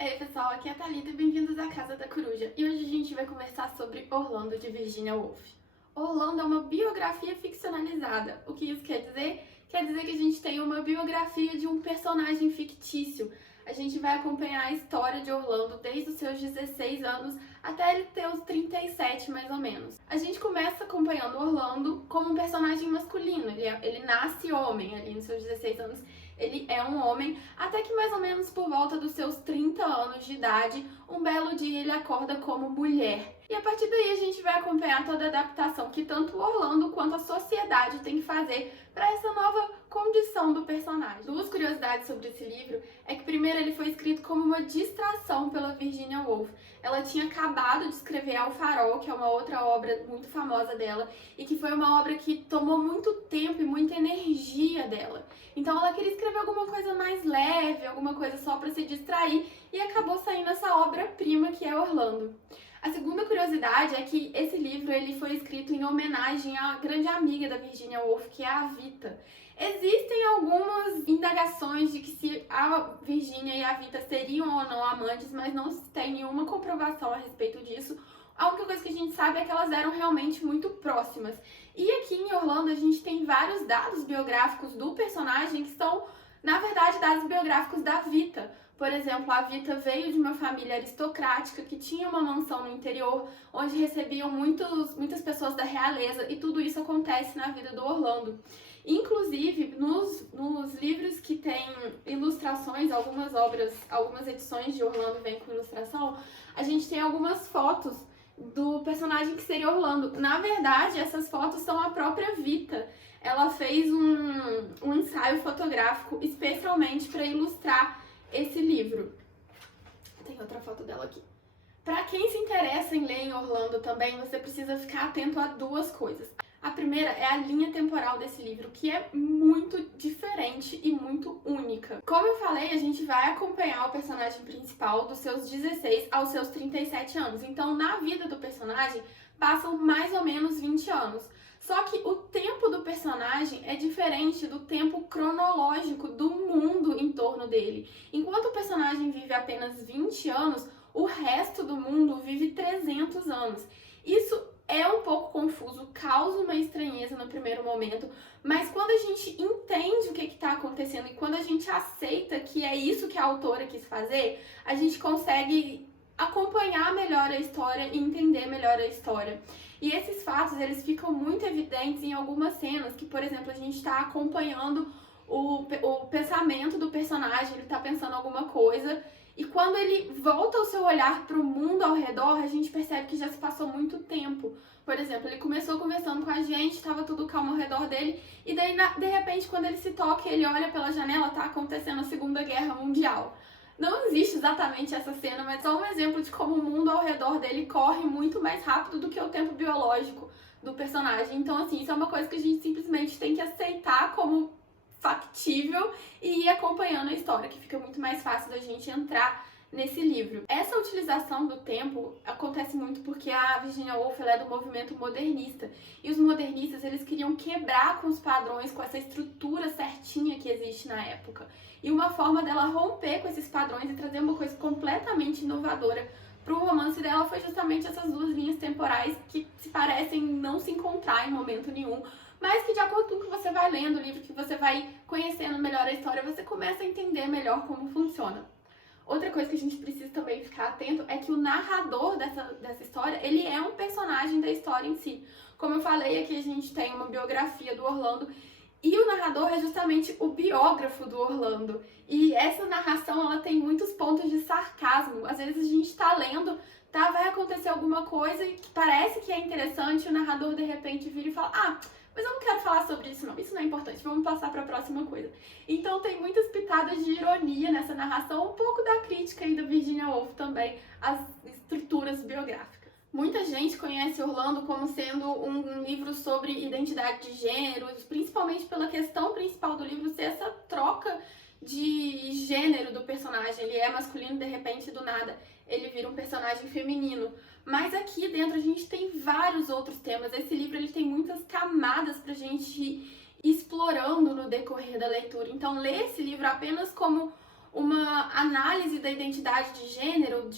Ei pessoal, aqui é a Thalita e bem-vindos à Casa da Coruja. E hoje a gente vai conversar sobre Orlando de Virginia Woolf. Orlando é uma biografia ficcionalizada. O que isso quer dizer? Quer dizer que a gente tem uma biografia de um personagem fictício. A gente vai acompanhar a história de Orlando desde os seus 16 anos até ele ter os 37, mais ou menos. A gente começa acompanhando Orlando como um personagem masculino. Ele nasce homem ali nos seus 16 anos. Ele é um homem, até que mais ou menos por volta dos seus 30 anos de idade, um belo dia ele acorda como mulher. E a partir daí a gente vai acompanhar toda a adaptação que tanto o Orlando quanto a sociedade tem que fazer para essa nova condição do personagem. Duas curiosidades sobre esse livro é que primeiro ele foi escrito como uma distração pela Virginia Woolf. Ela tinha acabado de escrever Ao Farol, que é uma outra obra muito famosa dela, e que foi uma obra que tomou muito tempo e muita energia dela. Então ela queria escrever alguma coisa mais leve, alguma coisa só para se distrair, e acabou saindo essa obra-prima que é Orlando. A segunda curiosidade é que esse livro ele foi escrito em homenagem à grande amiga da Virginia Woolf, que é a Vita. Existem algumas indagações de que se a Virginia e a Vita seriam ou não amantes, mas não se tem nenhuma comprovação a respeito disso. A única coisa que a gente sabe é que elas eram realmente muito próximas. E aqui em Orlando a gente tem vários dados biográficos do personagem que são, na verdade, dados biográficos da Vita. Por exemplo, a Vita veio de uma família aristocrática que tinha uma mansão no interior, onde recebiam muitas pessoas da realeza, e tudo isso acontece na vida do Orlando. Inclusive, nos livros que tem ilustrações, algumas edições de Orlando vêm com ilustração, a gente tem algumas fotos do personagem que seria Orlando. Na verdade, essas fotos são a própria Vita. Ela fez um ensaio fotográfico especialmente para ilustrar esse livro. Tem outra foto dela aqui. Para quem se interessa em ler em Orlando também, você precisa ficar atento a duas coisas. A primeira é a linha temporal desse livro, que é muito diferente e muito única. Como eu falei, a gente vai acompanhar o personagem principal dos seus 16 aos seus 37 anos. Então, na vida do personagem, passam mais ou menos 20 anos. Só que o tempo do personagem é diferente do tempo cronológico do mundo em torno dele. Enquanto o personagem vive apenas 20 anos, o resto do mundo vive 300 anos. Isso é um pouco confuso, causa uma estranheza no primeiro momento, mas quando a gente entende o que está acontecendo e quando a gente aceita que é isso que a autora quis fazer, a gente consegue acompanhar melhor a história e entender melhor a história. E esses fatos, eles ficam muito evidentes em algumas cenas, que, por exemplo, a gente está acompanhando o pensamento do personagem, ele está pensando alguma coisa, e quando ele volta o seu olhar para o mundo ao redor, a gente percebe que já se passou muito tempo. Por exemplo, ele começou conversando com a gente, estava tudo calmo ao redor dele, e daí, de repente, quando ele se toca, ele olha pela janela, está acontecendo a Segunda Guerra Mundial. Não existe exatamente essa cena, mas é só um exemplo de como o mundo ao redor dele corre muito mais rápido do que o tempo biológico do personagem. Então, assim, isso é uma coisa que a gente simplesmente tem que aceitar como factível e ir acompanhando a história, que fica muito mais fácil da gente entrar nesse livro. Essa utilização do tempo acontece muito porque a Virginia Woolf ela é do movimento modernista, e os modernistas eles queriam quebrar com os padrões, com essa estrutura certinha que existe na época. E uma forma dela romper com esses padrões e trazer uma coisa completamente inovadora para o romance dela foi justamente essas duas linhas temporais que se parecem não se encontrar em momento nenhum, mas que de acordo com o que você vai lendo o livro, que você vai conhecendo melhor a história, você começa a entender melhor como funciona. Outra coisa que a gente precisa também ficar atento é que o narrador dessa história, ele é um personagem da história em si. Como eu falei, aqui a gente tem uma biografia do Orlando, e o narrador é justamente o biógrafo do Orlando. E essa narração, ela tem muitos pontos de sarcasmo. Às vezes a gente tá lendo, vai acontecer alguma coisa que parece que é interessante, e o narrador de repente vira e fala, mas eu não quero falar sobre isso não é importante, vamos passar para a próxima coisa. Então tem muitas pitadas de ironia nessa narração, um pouco da crítica aí da Virginia Woolf também, às estruturas biográficas. Muita gente conhece Orlando como sendo um livro sobre identidade de gêneros, principalmente pela questão principal do livro ser essa troca de gênero do personagem. Ele é masculino, de repente, do nada, ele vira um personagem feminino. Mas aqui dentro a gente tem vários outros temas. Esse livro ele tem muitas camadas pra gente ir explorando no decorrer da leitura. Então, ler esse livro apenas como uma análise da identidade de gênero,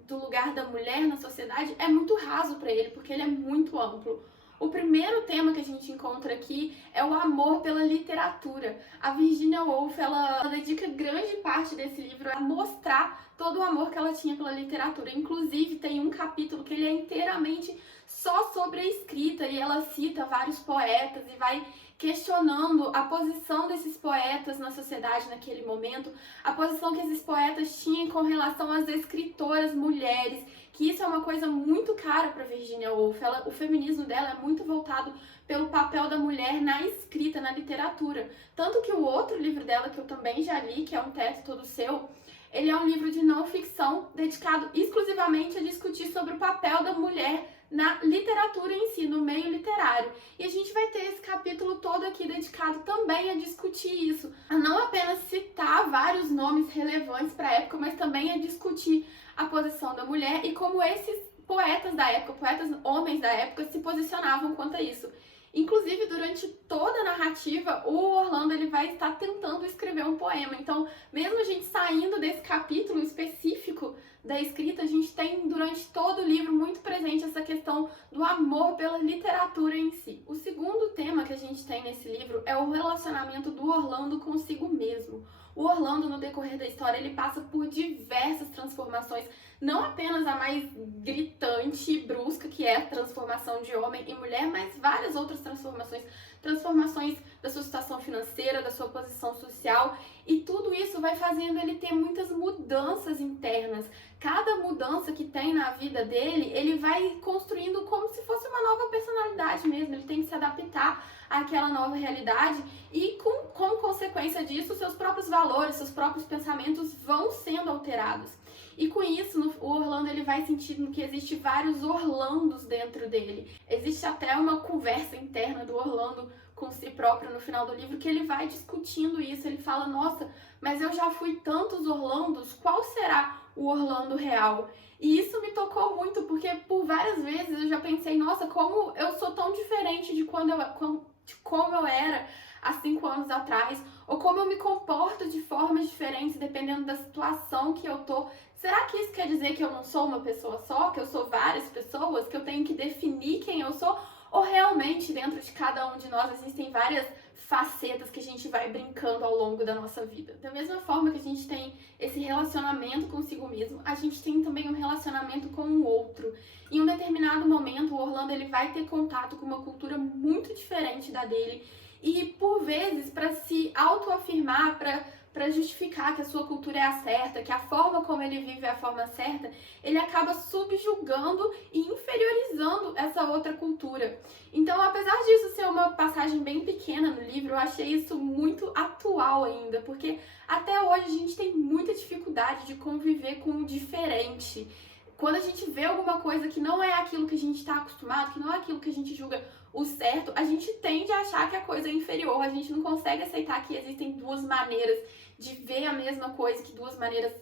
do lugar da mulher na sociedade, é muito raso para ele, porque ele é muito amplo. O primeiro tema que a gente encontra aqui é o amor pela literatura. A Virginia Woolf, ela dedica grande parte desse livro a mostrar todo o amor que ela tinha pela literatura. Inclusive, tem um capítulo que ele é inteiramente só sobre a escrita, e ela cita vários poetas e vai questionando a posição desses poetas na sociedade naquele momento, a posição que esses poetas tinham com relação às escritoras mulheres, que isso é uma coisa muito cara para Virginia Woolf. O feminismo dela é muito voltado pelo papel da mulher na escrita, na literatura. Tanto que o outro livro dela, que eu também já li, que é Um Teto Todo Seu, ele é um livro de não ficção dedicado exclusivamente a discutir sobre o papel da mulher na literatura em si, no meio literário. E a gente vai ter esse capítulo todo aqui dedicado também a discutir isso, a não apenas citar vários nomes relevantes para a época, mas também a discutir a posição da mulher e como esses poetas da época, poetas homens da época, se posicionavam quanto a isso. Inclusive, durante toda a narrativa, o Orlando ele vai estar tentando escrever um poema. Então, mesmo a gente saindo desse capítulo específico da escrita, a gente tem durante todo o livro muito presente essa questão do amor pela literatura em si. O segundo tema que a gente tem nesse livro é o relacionamento do Orlando consigo mesmo. O Orlando, no decorrer da história, ele passa por diversas transformações, não apenas a mais gritante e brusca, que é a transformação de homem em mulher, mas várias outras transformações da sua situação financeira, da sua posição social, e tudo isso vai fazendo ele ter muitas mudanças internas. Cada mudança que tem na vida dele, ele vai construindo como se fosse uma nova personalidade mesmo, ele tem que se adaptar àquela nova realidade e, como consequência disso, seus próprios valores, seus próprios pensamentos vão sendo alterados. E com isso, o Orlando ele vai sentindo que existe vários Orlandos dentro dele. Existe até uma conversa interna do Orlando com si próprio no final do livro, que ele vai discutindo isso. Ele fala, nossa, mas eu já fui tantos Orlandos, qual será o Orlando real? E isso me tocou muito, porque por várias vezes eu já pensei, nossa, como eu sou tão diferente de como eu era há 5 anos atrás, ou como eu me comporto de formas diferentes dependendo da situação que eu tô. Será que isso quer dizer que eu não sou uma pessoa só, que eu sou várias pessoas, que eu tenho que definir quem eu sou? Ou realmente dentro de cada um de nós existem várias facetas que a gente vai brincando ao longo da nossa vida? Da mesma forma que a gente tem esse relacionamento consigo mesmo, a gente tem também um relacionamento com o outro. Em um determinado momento, o Orlando ele vai ter contato com uma cultura muito diferente da dele, e por vezes, para se autoafirmar, para justificar que a sua cultura é a certa, que a forma como ele vive é a forma certa, ele acaba subjugando e inferiorizando essa outra cultura. Então, apesar disso ser uma passagem bem pequena no livro, eu achei isso muito atual ainda, porque até hoje a gente tem muita dificuldade de conviver com o diferente. Quando a gente vê alguma coisa que não é aquilo que a gente está acostumado, que não é aquilo que a gente julga o certo, a gente tende a achar que a coisa é inferior, a gente não consegue aceitar que existem duas maneiras de ver a mesma coisa, que duas maneiras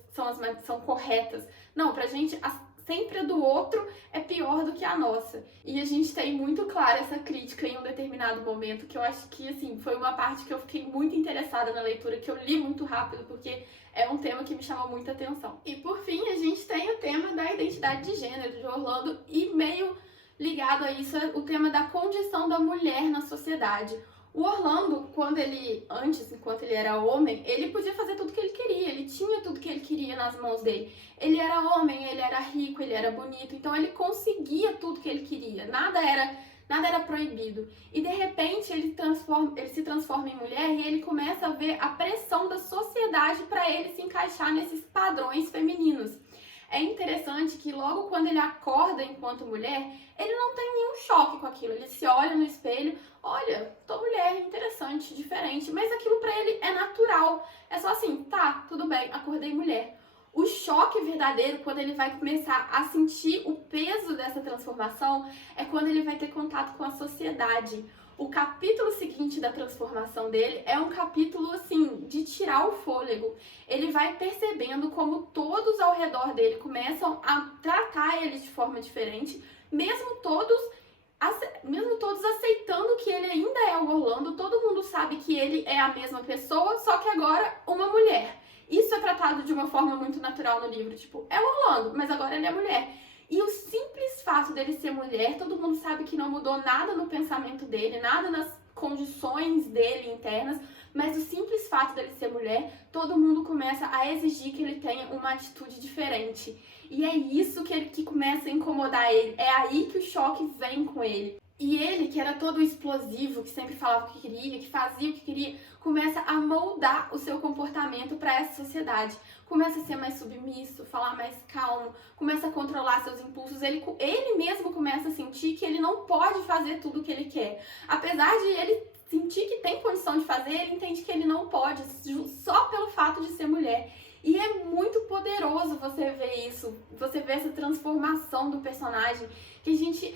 são corretas. Não, pra gente, sempre a do outro é pior do que a nossa. E a gente tem muito clara essa crítica em um determinado momento, que eu acho que, assim, foi uma parte que eu fiquei muito interessada na leitura, que eu li muito rápido, porque é um tema que me chamou muita atenção. E por fim, a gente tem o tema da identidade de gênero de Orlando, e meio ligado a isso é o tema da condição da mulher na sociedade. O Orlando, enquanto ele era homem, ele podia fazer tudo que ele queria, ele tinha tudo que ele queria nas mãos dele. Ele era homem, ele era rico, ele era bonito, então ele conseguia tudo que ele queria, nada era proibido. E de repente ele se transforma em mulher e ele começa a ver a pressão da sociedade para ele se encaixar nesses padrões femininos. É interessante que logo quando ele acorda enquanto mulher, ele não tem nenhum choque com aquilo. Ele se olha no espelho, olha, tô mulher, interessante, diferente, mas aquilo pra ele é natural. É só assim, tá, tudo bem, acordei mulher. O choque verdadeiro, quando ele vai começar a sentir o peso dessa transformação, é quando ele vai ter contato com a sociedade. O capítulo seguinte da transformação dele é um capítulo, assim, de tirar o fôlego. Ele vai percebendo como todos ao redor dele começam a tratar ele de forma diferente, mesmo todos aceitando que ele ainda é o Orlando, todo mundo sabe que ele é a mesma pessoa, só que agora uma mulher. Isso é tratado de uma forma muito natural no livro, tipo, é o Orlando, mas agora ele é mulher. E o simples fato dele ser mulher, todo mundo sabe que não mudou nada no pensamento dele, nada nas condições dele internas, mas o simples fato dele ser mulher, todo mundo começa a exigir que ele tenha uma atitude diferente. E é isso que começa a incomodar ele, é aí que o choque vem com ele. E ele, que era todo explosivo, que sempre falava o que queria, que fazia o que queria, começa a moldar o seu comportamento para essa sociedade. Começa a ser mais submisso, falar mais calmo, começa a controlar seus impulsos. Ele mesmo começa a sentir que ele não pode fazer tudo o que ele quer. Apesar de ele sentir que tem condição de fazer, ele entende que ele não pode, só pelo fato de ser mulher. E é muito poderoso você ver isso, você ver essa transformação do personagem, que a gente...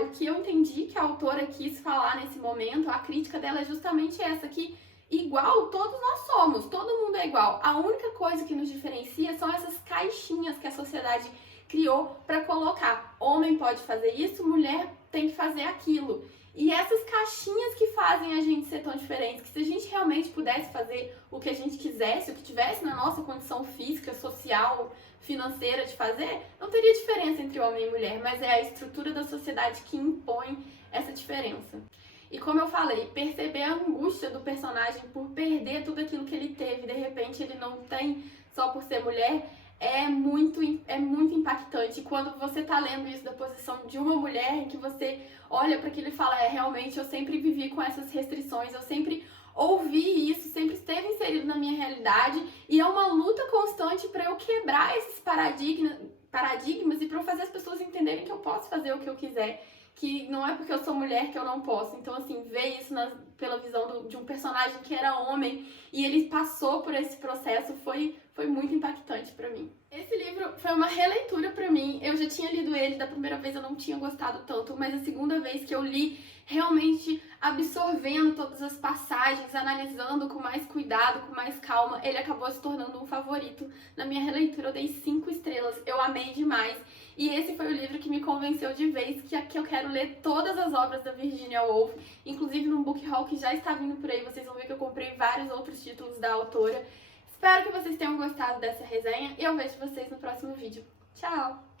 o que eu entendi que a autora quis falar nesse momento, a crítica dela é justamente essa, que igual todos nós somos, todo mundo é igual. A única coisa que nos diferencia são essas caixinhas que a sociedade criou para colocar. Homem pode fazer isso, mulher tem que fazer aquilo. E essas caixinhas que fazem a gente ser tão diferente, que se a gente realmente pudesse fazer o que a gente quisesse, o que tivesse na nossa condição física, social, financeira de fazer, não teria diferença entre homem e mulher, mas é a estrutura da sociedade que impõe essa diferença. E como eu falei, perceber a angústia do personagem por perder tudo aquilo que ele teve, de repente ele não tem só por ser mulher, é muito impactante. Quando você tá lendo isso da posição de uma mulher, que você olha para aquilo e fala, realmente eu sempre vivi com essas restrições, eu sempre ouvi isso, sempre esteve inserido na minha realidade, e é uma luta constante para eu quebrar esses paradigmas e para eu fazer as pessoas entenderem que eu posso fazer o que eu quiser, que não é porque eu sou mulher que eu não posso. Então, assim, ver isso pela visão de um personagem que era homem e ele passou por esse processo foi muito impactante pra mim. Esse livro foi uma releitura pra mim. Eu já tinha lido ele, da primeira vez eu não tinha gostado tanto, mas a segunda vez que eu li, realmente absorvendo todas as passagens, analisando com mais cuidado, com mais calma, ele acabou se tornando um favorito. Na minha releitura eu dei 5 estrelas, eu amei demais. E esse foi o livro que me convenceu de vez que eu quero ler todas as obras da Virginia Woolf, inclusive num book haul que já está vindo por aí, vocês vão ver que eu comprei vários outros títulos da autora. Espero que vocês tenham gostado dessa resenha e eu vejo vocês no próximo vídeo. Tchau!